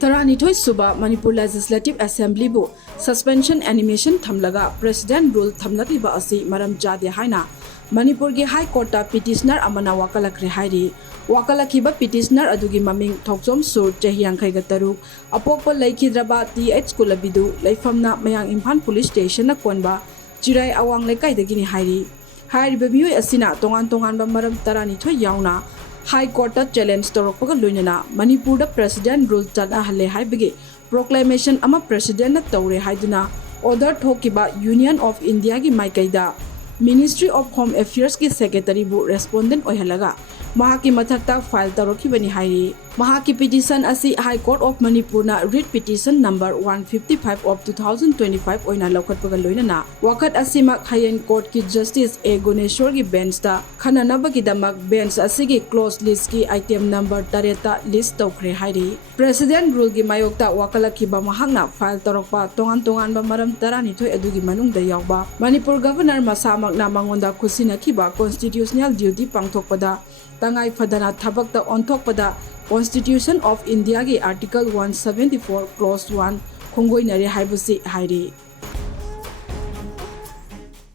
Taranithoi suba Manipur Legislative Assembly bu suspension animation thamlaga President rule thamlakliba asi Maram Chade Haina Manipur gi High Court ta Petitioner amana Wakhatlakhre hairi Wakhatlakiba Petitioner adugi maming Thokchom Sur chahi 63 apokpa laikhidraba TH Kulabidu laifamna Mayang Imphal Police Station na konba Chirai awang lekai dagini hairi hairiba mioi asina tongan ba maram taranithoi yauna High Court challenge torokpaga loinana Manipur da President rule chana hale haibege proclamation ama President na tawre haiduna order thokiba Union of India gi maikaida Ministry of Home Affairs ki Secretary bu respondent oihalaga mahaki mathakta file tarokibani hairi mahaki petition asi High Court of Manipur na writ petition number 155 of 2025 oina lokhatpaga loinana wakat asimak High Court ki Justice A Guneshwar gi bench ta khananabagi damak bench asigi close list ki item number tareta list tawkhre hairi President rule gi mayokta Wakhatlakiba mahakna file tarokpa tongan ba maram taranithoi adugi manungda yawba Manipur Governor masamak na mangonda khusinakhiba constitutional duty pangthokpada tangai fadana thabakta onthokpada Constitution of India ki Article 174 Clause 1 khongoinare haibusi hairi